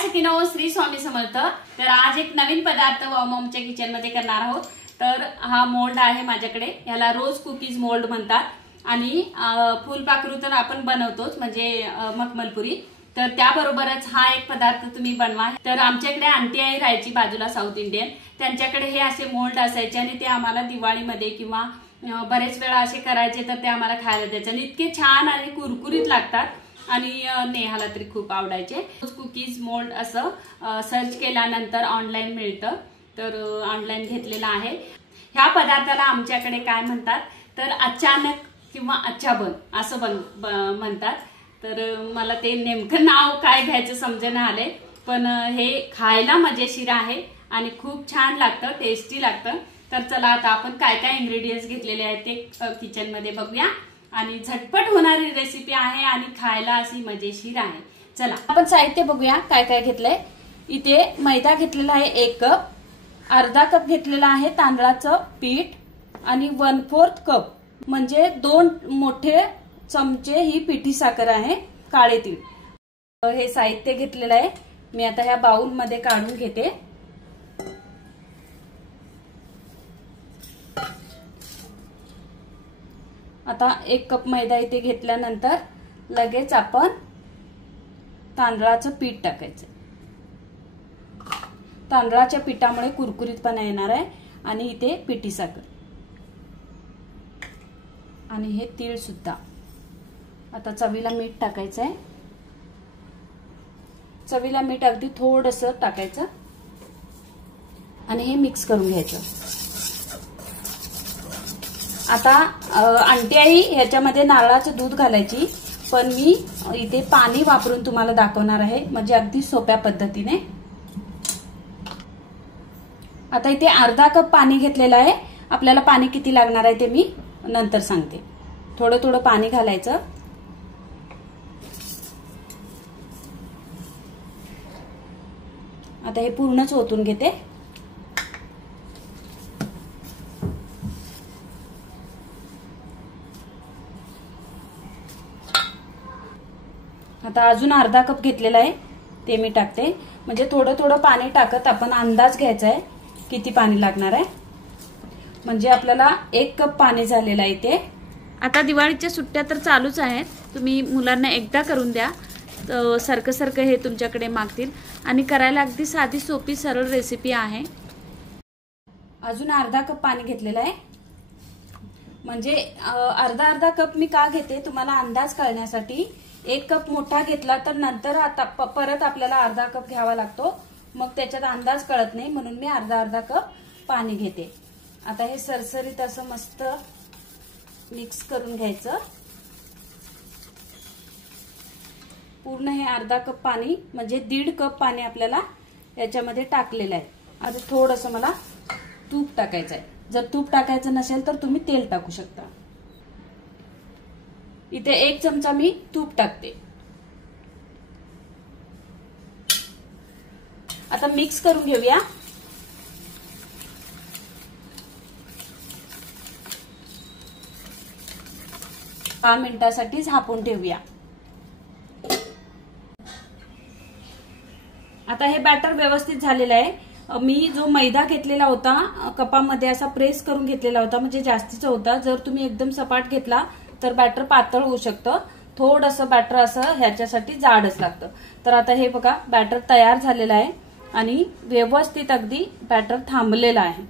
सखीनो, श्री स्वामी समर्थ। तर आज एक नवीन पदार्थ मॉमच्या किचन मध्ये करणार आहोत। तर हा मोल्ड आहे माझ्याकडे, याला रोज कुकीज मोल्ड म्हणतात आणि फुलपाखरू तर आपण बनवतोच म्हणजे मखमलपुरी। तर त्याबरोबरच हा एक पदार्थ तुम्ही बनवा। तर आमच्याकडे आंटी आई राहायची बाजूला साऊथ इंडियन, त्यांच्याकडे हे असे मोल्ड असायचे आणि ते आम्हाला दिवाळीमध्ये किंवा बरेच वेळा असे करायचे तर ते आम्हाला खायला द्यायचे आणि इतके छान आणि कुरकुरीत लागतात आणि नेहाला तरी खूप आवडायचे। कुकीज मोल्ड असं सर्च केल्यानंतर ऑनलाईन मिळतं, तर ऑनलाईन घेतलेला आहे। ह्या पदार्थाला आमच्याकडे काय म्हणतात तर अचानक किंवा अचाबन असं म्हणतात। तर मला ते नेमकं नाव काय घ्यायचं समजेना आले, पण हे खायला मजेशीर आहे आणि खूप छान लागतं, टेस्टी लागतं। तर चला आता आपण काय काय इंग्रेडिएंट्स घेतलेले आहेत ते किचन मध्ये बघूया आणि झटपट होणारी रेसिपी आहे आणि खायला अशी मजेशीर आहे। चला आपण साहित्य बघूया काय काय घेतलंय। इथे मैदा घेतलेला आहे 1 कप, अर्धा कप घेतलेला आहे तांदळाचं पीठ आणि 1/4 कप म्हणजे 2 मोठे चमचे ही पिठी साखर आहे, काळे तीळ। हे साहित्य घेतलेलं आहे, मी आता ह्या बाउल मध्ये काढून घेते। आता 1 कप मैदा इथे घेतल्यानंतर लगेच आपण तांदळाचं पीठ टाकायचं। तांदळाच्या पिठामुळे कुरकुरीतपणा येणार आहे आणि इथे पिठी साखर आणि हे तीळ सुद्धा। आता चवीला मीठ टाकायचं आहे, चवीला मीठ अगदी थोडंसं टाकायचं आणि हे मिक्स करून घ्यायचं। आता आंटी आई ह्याच्यामध्ये नारळाचं दूध घालायची, पण मी इथे पाणी वापरून तुम्हाला दाखवणार आहे म्हणजे अगदी सोप्या पद्धतीने। आता इथे अर्धा कप पाणी घेतलेलं आहे, आपल्याला पाणी किती लागणार आहे ते मी नंतर सांगते। थोडं थोडं पाणी घालायचं। आता हे पूर्णच ओतून घेते। आता अजून अर्धा कप घेतलेला आहे ते मी टाकते, म्हणजे थोडं थोडं पाणी टाकत आपण अंदाज घ्यायचा आहे किती पाणी लागणार आहे। म्हणजे आपल्याला 1 कप पाणी झालेलं आहे ते। आता दिवाळीच्या सुट्ट्या तर चालूच आहेत, तुम्ही मुलांना एकदा करून द्या, सारखं सारखं हे तुमच्याकडे मागतील आणि करायला अगदी साधी सोपी सरळ रेसिपी आहे। अजून अर्धा कप पाणी घेतलेलं आहे, म्हणजे अर्धा कप मी का घेते तुम्हाला अंदाज कळण्यासाठी। 1 कप मोठा घेतला तर नंतर आता परत आपल्याला अर्धा कप घ्यावा लागतो, मग त्याच्यात अंदाज कळत नाही, म्हणून मी अर्धा कप पाणी घेते। आता हे सरसरीत असं मस्त मिक्स करून घ्यायचं। पूर्ण हे अर्धा कप पाणी म्हणजे 1.5 कप पाणी आपल्याला याच्यामध्ये टाकलेलं आहे। आता थोडंसं मला तूप टाकायचं आहे, जर तूप टाकायचं नसेल तर तुम्ही तेल टाकू शकता। इथे 1 चमचा मी तूप टाकते। आता मिक्स करून घेऊया। पाच मिनिटासाठी झाकून ठेवूया। आता हे बॅटर व्यवस्थित झालेलं आहे। मी जो मैदा घेतलेला होता कपामध्ये असा प्रेस करून घेतलेला होता, म्हणजे जास्तीचा होता। जर तुम्ही एकदम सपाट घेतला तर बॅटर पातळ होऊ शकतं, थोडंसं बॅटर असं ह्याच्यासाठी जाडच लागतं। तर आता हे बघा बॅटर तयार झालेलं आहे आणि व्यवस्थित अगदी बॅटर थांबलेलं आहे,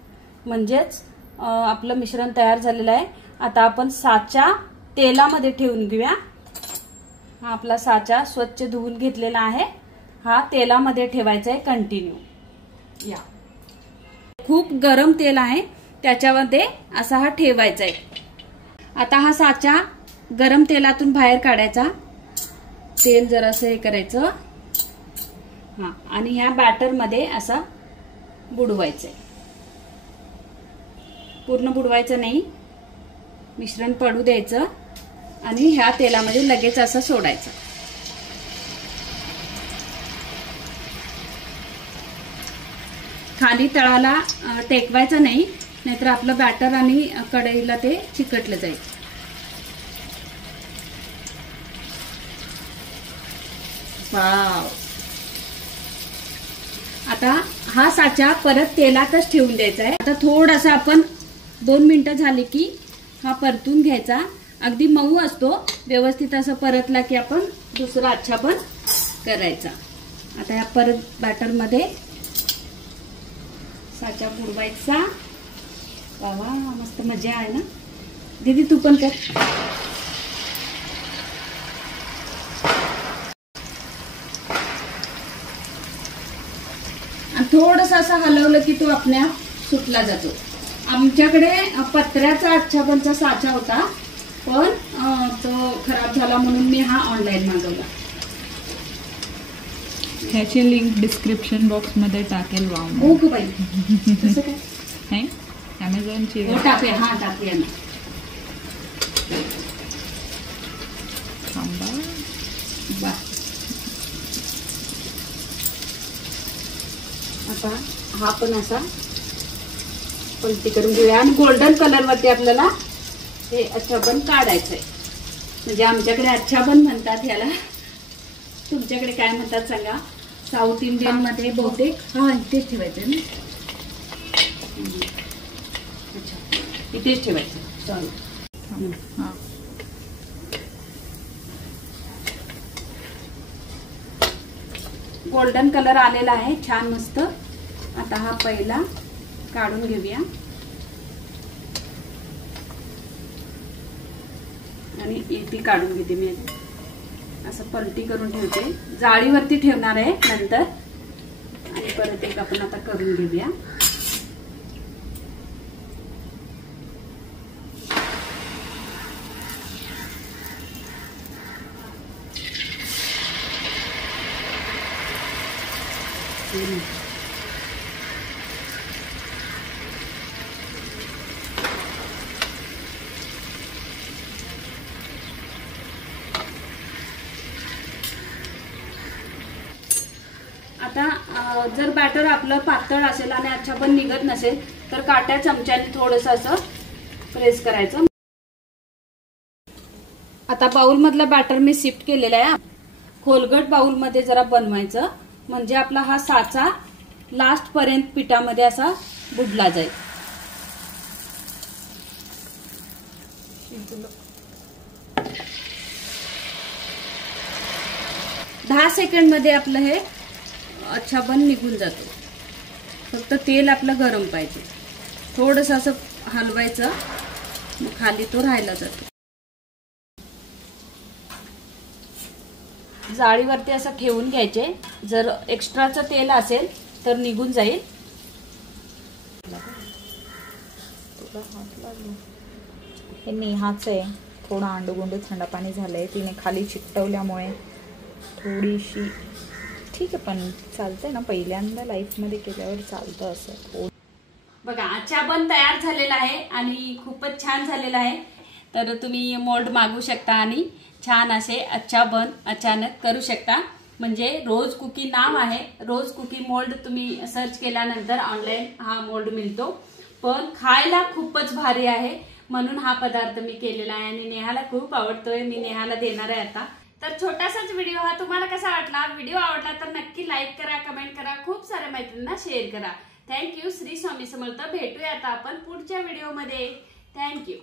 म्हणजेच आपलं मिश्रण तयार झालेलं आहे। आता आपण साचा तेलामध्ये ठेवून घेऊया। हा आपला साचा स्वच्छ धुवून घेतलेला आहे, हा तेलामध्ये ठेवायचा आहे कंटिन्यू। या खूप गरम तेल आहे त्याच्यामध्ये असा हा ठेवायचा आहे। आता हा साचा गरम तेलातून बाहेर काढायचा, तेल जरासं हे करायचं हा आणि ह्या बॅटर मध्ये असा बुडवायचंय। पूर्ण बुडवायचं नाही, मिश्रण पडू द्यायचं आणि ह्या तेलामध्ये लगेच असं सोडायचं। खाली तळाला टेकवायचं नाही, नाहीतर आपलं बॅटर आणि कढईला ते चिकटलं जाईल। वाव, आता हा साचा परत तेलातच ठेवून द्यायचा आहे। आता थोडासा आपण 2 मिनिटं झाली की हा परतून घ्यायचा। अगदी मऊ असतो, व्यवस्थित असं परतला की आपण दुसरा अच्छा पण करायचा। आता या परत बॅटर मध्ये साचा बुडवायचा। वा वा, मस्त मजा आहे ना दीदी, तू पण कर। थोडंसं असं हलवलं की तो आपल्याला सुटला जातो। आमच्याकडे पत्र्याचा आच्छाबनचा साचा होता, पण तो खराब झाला म्हणून मी हा ऑनलाईन मागवला। ह्याची लिंक डिस्क्रिप्शन बॉक्स मध्ये टाकेल। वाव, ओके बाई, कसं काय है Amazonची टाकूया। हा टाकूया ना, थांबा। वा, आता हा पण असा पलटी करून घेऊया आणि गोल्डन कलर वरती आपल्याला हे अच्छाबन काढायचंय। म्हणजे आमच्याकडे अच्छाबन म्हणतात ह्याला, तुमच्याकडे काय म्हणतात सांगा। साऊथ इंडियन मध्ये बहुतेक हा इथेच ठेवायचं ना। अच्छा, इथेच ठेवायचं, सॉरी। गोल्डन कलर आलेला आहे, छान मस्त। आता हा पहिला काढून घेऊया आणि इथे काढून घेते मी। असं पलटी करून ठेवते, जाळीवरती ठेवणार आहे नंतर। आणि परत एक आपण आता करून घेऊया। आता जर बॅटर आपलं पातळ असेल आणि अच्छा पण निघत नसेल तर काट्या चमच्याने थोडंसं असं प्रेस करायचं। आता बाउल मधलं बॅटर मी शिफ्ट केलेलं आहे। खोलगट बाउल मध्ये जरा बनवायचं, म्हणजे आपला हा साचा लास्ट पर्यंत पिठामध्ये असा बुडला जाईल। 10 सेकंड मध्ये आपलं हे अच्छा बन निघून जातो। फक्त तेल आपलं गरम पाहिजे, थोडंसं असं हलवायचं, मग खाली तो राहिला जातो। जाळीवरती असं ठेवून घ्यायचे, जर एक्स्ट्राचं तेल असेल तर निघून जाईल। हे नेहाचं आहे, थोडं आंडूगुंडू थंड पाणी झालंय, तिने खाली चिकटवल्यामुळे थोडीशी ठीक आहे, पण चालतंय ना, पहिल्यांदा लाईफमध्ये केल्यावर चालतं असं। बघा अच्छा बन तयार झालेला आहे आणि खूपच छान झालेला आहे। तर तुम्ही मोल्ड मागवू शकता आणि छान असे अच्छा बन अचानक करू शकता। म्हणजे रोज कुकी नाव आहे, रोज कुकी मोल्ड तुम्ही सर्च केल्यानंतर ऑनलाईन हा मोल्ड मिळतो, पण खायला खूपच भारी आहे, म्हणून हा पदार्थ मी केलेला आहे आणि नेहाला खूप आवडतोय। मी नेहाला देणार आहे आता। तर छोटासाच व्हिडिओ हा तुम्हाला कसा वाटला? व्हिडिओ आवडला तर नक्की लाईक करा, कमेंट करा, खूप साऱ्या मैत्रिणींना शेअर करा। थँक्यू। श्री स्वामी समर्थ। भेटूया आता आपण पुढच्या व्हिडिओमध्ये। थँक्यू।